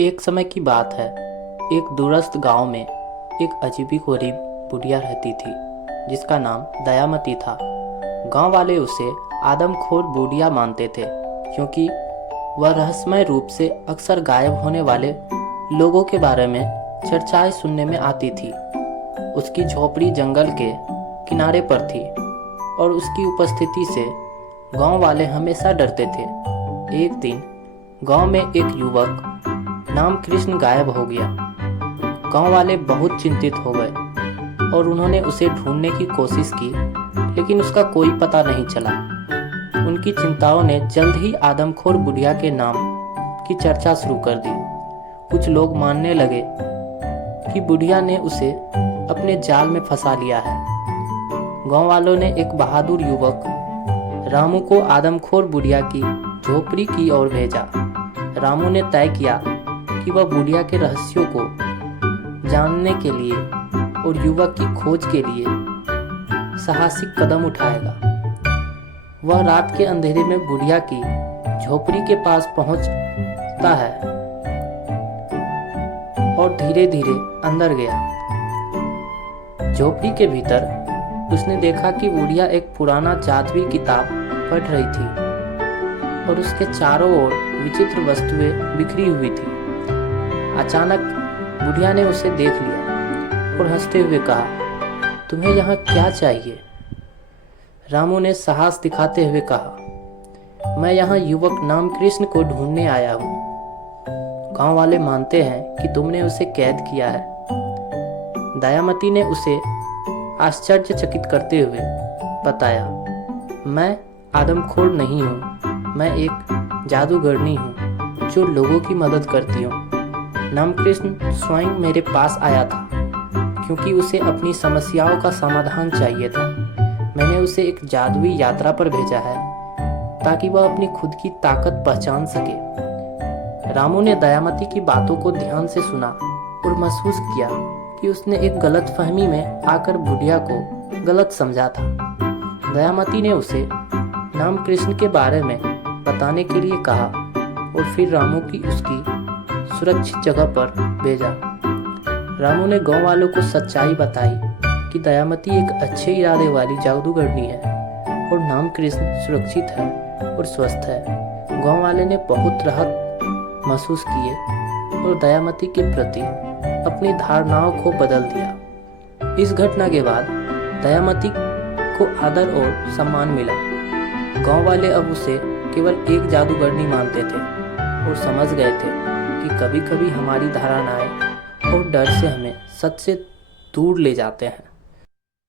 एक समय की बात है। एक दूरस्थ गांव में एक अजीबी-गरीब बुढ़िया रहती थी, जिसका नाम दयामती था। गांव वाले उसे आदमखोर बुढ़िया मानते थे, क्योंकि वह रहस्यमय रूप से अक्सर गायब होने वाले लोगों के बारे में चर्चाएं सुनने में आती थी। उसकी झोपड़ी जंगल के किनारे पर थी और उसकी उपस्थिति से गांव वाले हमेशा डरते थे। एक दिन गांव में एक युवक नाम कृष्ण गायब हो गया। गांव वाले बहुत चिंतित हो गए और उन्होंने उसे ढूंढने की कोशिश की, लेकिन उसका कोई पता नहीं चला। उनकी चिंताओं ने जल्द ही आदमखोर बुढ़िया के नाम की चर्चा शुरू कर दी। कुछ लोग मानने लगे कि बुढ़िया ने उसे अपने जाल में फंसा लिया है। गांव वालों ने एक बहादुर युवक रामू को आदमखोर बुढ़िया की झोपड़ी की ओर भेजा। रामू ने तय किया कि वह बुढ़िया के रहस्यों को जानने के लिए और युवक की खोज के लिए साहसिक कदम उठाएगा। वह रात के अंधेरे में बुढ़िया की झोपड़ी के पास पहुंचता है और धीरे धीरे अंदर गया। झोपड़ी के भीतर उसने देखा कि बुढ़िया एक पुराना जादुई किताब पढ़ रही थी और उसके चारों ओर विचित्र वस्तुएं बिखरी हुई थी। अचानक बुढ़िया ने उसे देख लिया और हंसते हुए कहा, तुम्हें यहाँ क्या चाहिए? रामू ने साहस दिखाते हुए कहा, मैं यहाँ युवक नाम कृष्ण को ढूंढने आया हूँ। गांव वाले मानते हैं कि तुमने उसे कैद किया है। दयामती ने उसे आश्चर्यचकित करते हुए बताया, मैं आदमखोर नहीं हूँ, मैं एक जादूगरनी हूँ जो लोगों की मदद करती हूँ। नाम कृष्ण स्वयं मेरे पास आया था क्योंकि उसे अपनी समस्याओं का समाधान चाहिए था। मैंने उसे एक जादुई यात्रा पर भेजा है ताकि वह अपनी खुद की ताकत पहचान सके। रामू ने दयामती की बातों को ध्यान से सुना और महसूस किया कि उसने एक गलतफहमी में आकर बुढ़िया को गलत समझा था। दयामती ने उसे नाम कृष्ण के बारे में बताने के लिए कहा और फिर रामू की उसकी सुरक्षित जगह पर भेजा। रामू ने गांव वालों को सच्चाई बताई कि दयामती एक अच्छे इरादे वाली जादूगरनी है और नाम कृष्ण सुरक्षित है और स्वस्थ है। गांव वाले ने बहुत राहत महसूस किए और दयामती के प्रति अपनी धारणाओं को बदल दिया। इस घटना के बाद दयामती को आदर और सम्मान मिला। गांव वाले अब उसे केवल एक जादूगरनी मानते थे और समझ गए थे कि कभी-कभी हमारी धारणाएं और डर से हमें सच से दूर ले जाते हैं।